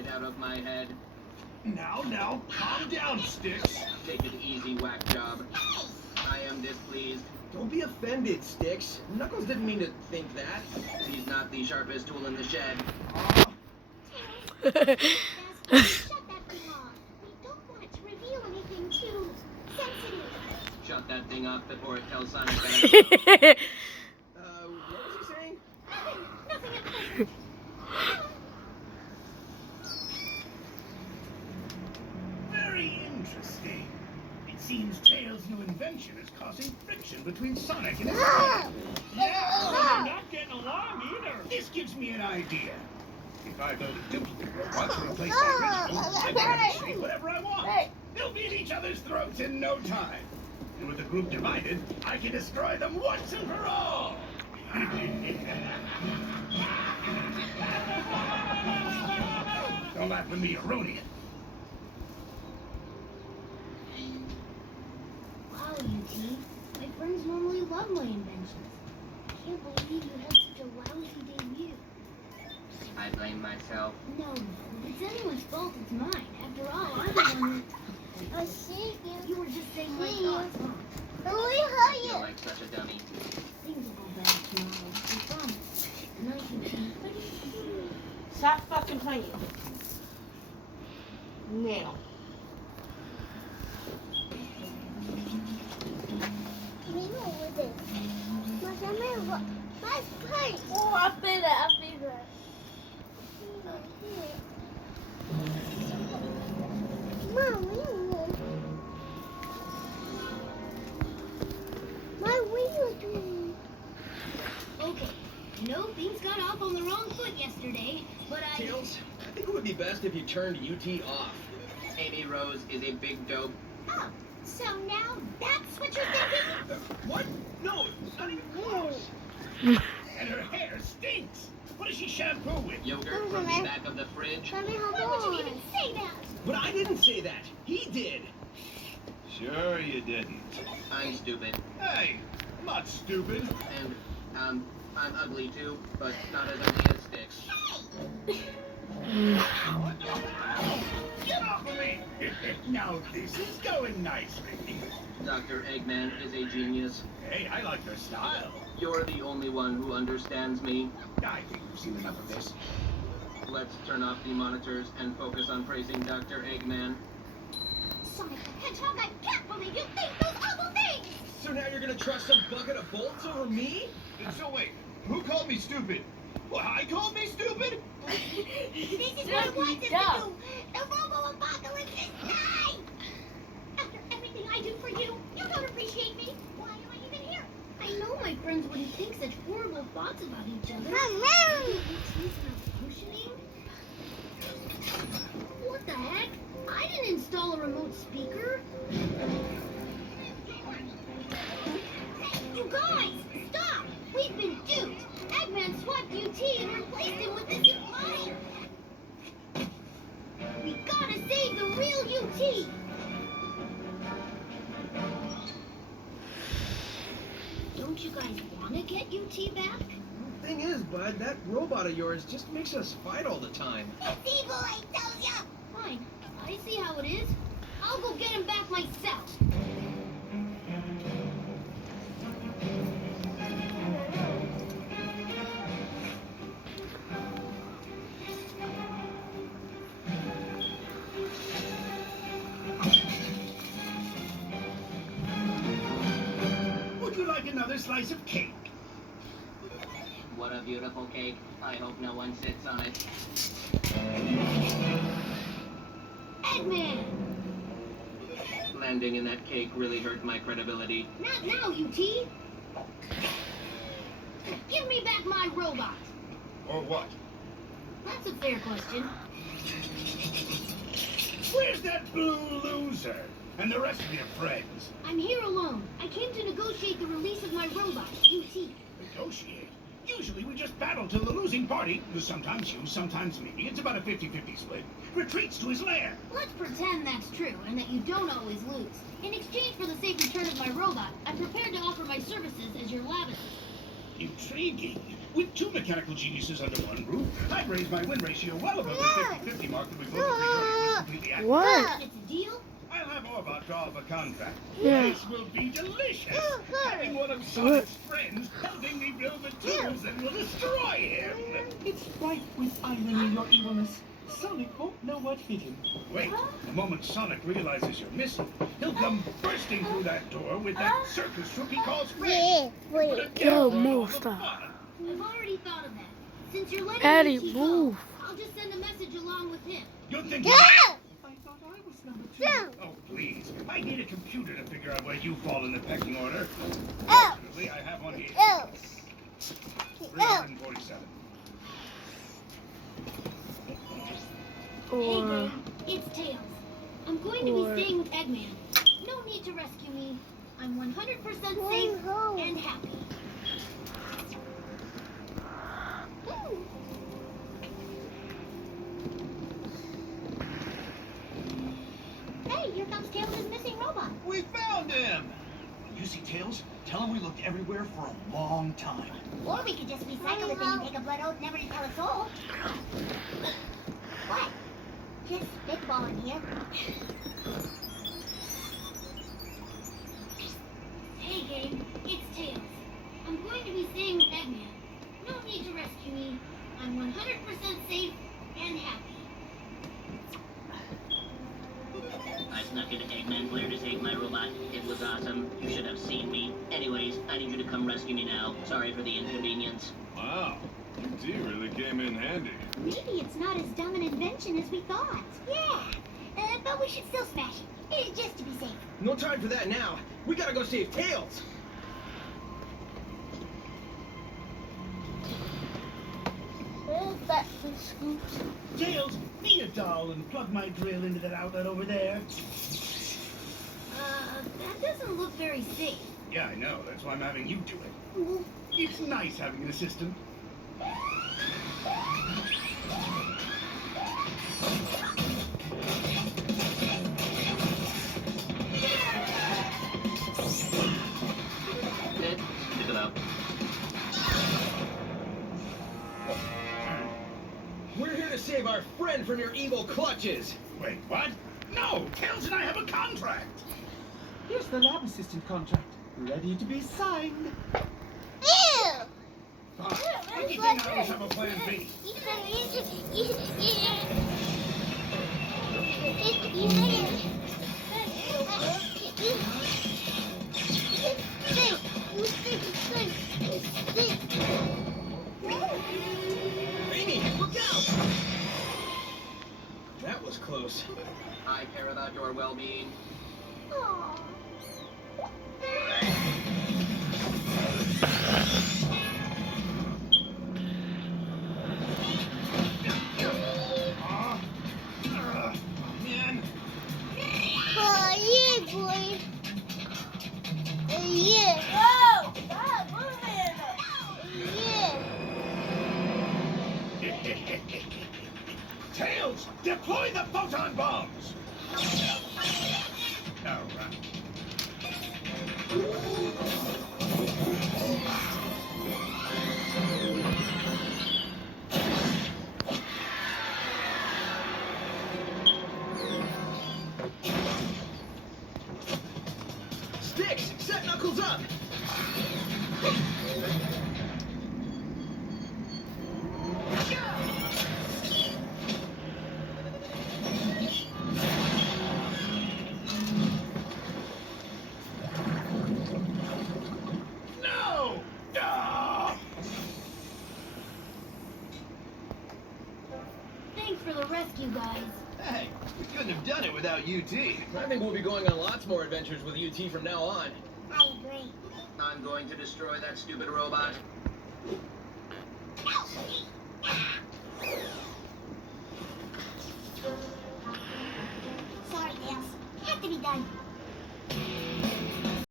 it out of my head. Now, calm down, Sticks. Take it easy, whack job. I am displeased. Don't be offended, Sticks. Knuckles didn't mean to think that. He's not the sharpest tool in the shed. Shut that thing off. We don't want it to reveal anything too sensitive. Shut that thing off before it tells Sonic that What was he saying? Nothing at present. Very interesting. It seems Tails' new invention is causing friction between Sonic and his friends. Yeah, they're not getting along either. This gives me an idea. If I build a duplicate robot to replace my original, I can have it say whatever I want. They'll be at each other's throats in no time. And with the group divided, I can destroy them once and for all. Don't laugh at me, erroneous. Wow, UT. My friends normally love my inventions. I can't believe you had such a lousy debut. I blame myself. No, if it's anyone's fault, it's mine. After all, I'm the one that... You were just saying my thoughts, huh? I feel like such a dummy. Things will go better tomorrow. I promise. Good night, UT. Stop fucking playing. Now. Oh, I feel that. Okay, no, things got off on the wrong foot yesterday, but I... Tails, I think it would be best if you turned UT off. Amy Rose is a big dope. Oh, so now that's what you're thinking? What? No, it's not even close. And her hair stinks. What does she shampoo with? Yogurt from the back of the fridge. Why would you even say that? But I didn't say that. He did. Sure you didn't. I'm stupid. Hey, I'm not stupid. And, I'm ugly too, but not as ugly as Sticks. Get off of me! Now this is going nicely. Dr. Eggman is a genius. Hey, I like your style. You're the only one who understands me. I think we've seen enough of this. Let's turn off the monitors and focus on praising Dr. Eggman. Sonic the Hedgehog, I can't believe you think those awful things! So now you're gonna trust some bucket of bolts over me? So wait, who called me stupid? Well, I called me stupid? This is what I wanted to do! The Robo-Apocalypse is mine! After everything I do for you, you don't appreciate me. Why am I even here? I know my friends wouldn't think such horrible thoughts about each other. He's not functioning. What the heck? I didn't install a remote speaker. You guys, stop! We've been duped. Eggman swapped UT and replaced him with this imposter. We gotta save the real UT. Don't you guys want to get UT back? Thing is, Bud, that robot of yours just makes us fight all the time. It's evil, I tell ya! Fine, I see how it is. I'll go get him back myself. Would you like another slice of cake? What a beautiful cake. I hope no one sits on it. Eggman! Landing in that cake really hurt my credibility. Not now, UT! Give me back my robot! Or what? That's a fair question. Where's that blue loser? And the rest of your friends? I'm here alone. I came to negotiate the release of my robot, UT. Negotiate? Usually we just battle till the losing party, sometimes you, sometimes me, it's about a 50-50 split, retreats to his lair. Let's pretend that's true and that you don't always lose. In exchange for the safe return of my robot, I'm prepared to offer my services as your lab assistant. Intriguing. With two mechanical geniuses under one roof, I've raised my win ratio well above the 50-50 mark that we both agreed on was completely accurate. What? It's a deal? I'll have Orbot draw up a contract. Yeah. This will be delicious. Having one of Sonic's friends helping me build the tools that will destroy him. It's rife with irony, your evilness. Sonic won't know what hit him. Wait, the moment Sonic realizes you're missing, he'll come bursting through that door with that circus troupe he calls friends. Put a Yo, camera on move, the stop. fun. I've already thought of that. Since you're letting Eddie, UT move. go, I'll just send a message along with him. You're thinking... I thought I was number 2. Oh, please. I need a computer to figure out where you fall in the pecking order. Fortunately, I have one here. 347. Hey, Or Gabe, it's Tails. I'm going to be staying with Eggman. No need to rescue me. I'm 100% safe and happy. Hey, here comes Tails' missing robot. We found him! When you see Tails, tell him we looked everywhere for a long time. Or we could just recycle the thing and take a blood oath never to tell a soul. What? Just spitballing here. Hey, Gabe. It's Tails. I'm going to be staying with Eggman. No need to rescue me. I'm 100% safe and happy. I snuck into Eggman, cleared his egg, my robot. It was awesome. You should have seen me. Anyways, I need you to come rescue me now. Sorry for the inconvenience. Wow, UT really came in handy. Maybe it's not as dumb an invention as we thought. Yeah, but we should still smash it. Just to be safe. No time for that now. We gotta go save Tails. where's that for scoops? Tails, be a doll and plug my drill into that outlet over there. That doesn't look very safe. Yeah, I know. That's why I'm having you do it. It's nice having an assistant. Good. Pick it up. We're here to save our friend from your evil clutches. Wait, what? No! Tails and I have a contract! Here's the lab assistant contract, ready to be signed. Fine. When do you think I always have a plan B? Amy, look out! That was close. I care about your well-being. Man. Whoa! Stop moving! Tails, deploy the photon bombs! All right. Sticks, set Knuckles up! No! Ah! Thanks for the rescue, guys. Hey, we couldn't have done it without UT. I think we'll be going on lots more adventures with UT from now on. I agree. I'm going to destroy that stupid robot.